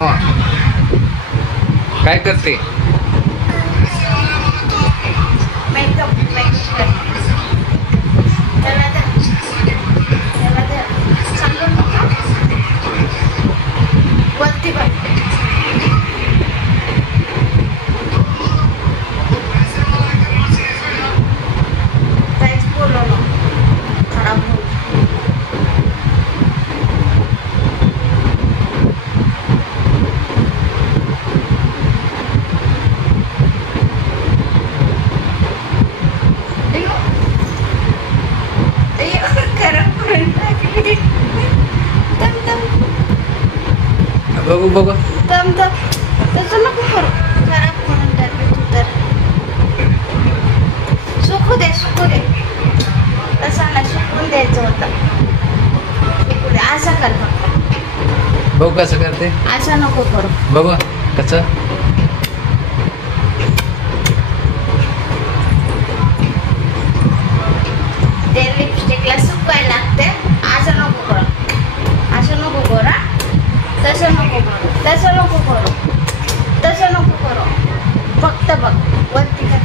काय करते? मेकअप सांगू नका वरती बघ काहीच बोलवलं खराब होईल. बघू बघू दम त्याचं नको करू खराब करून टाकली तू तर. सुकू दे तसा ना सुकून द्यायचं होतं. सुकू दे असं कर फक्त. बघू कसं करते. असं नको करू. बघू कसं. ते लिपस्टिकला सुकवायला लागते. असं नको करू. असं नको करू. तसं नको करू. तसं नको करू. फक्त बघ वरती कर.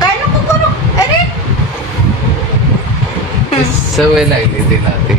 काय नको करू. अरे सवय लागली तिला ते.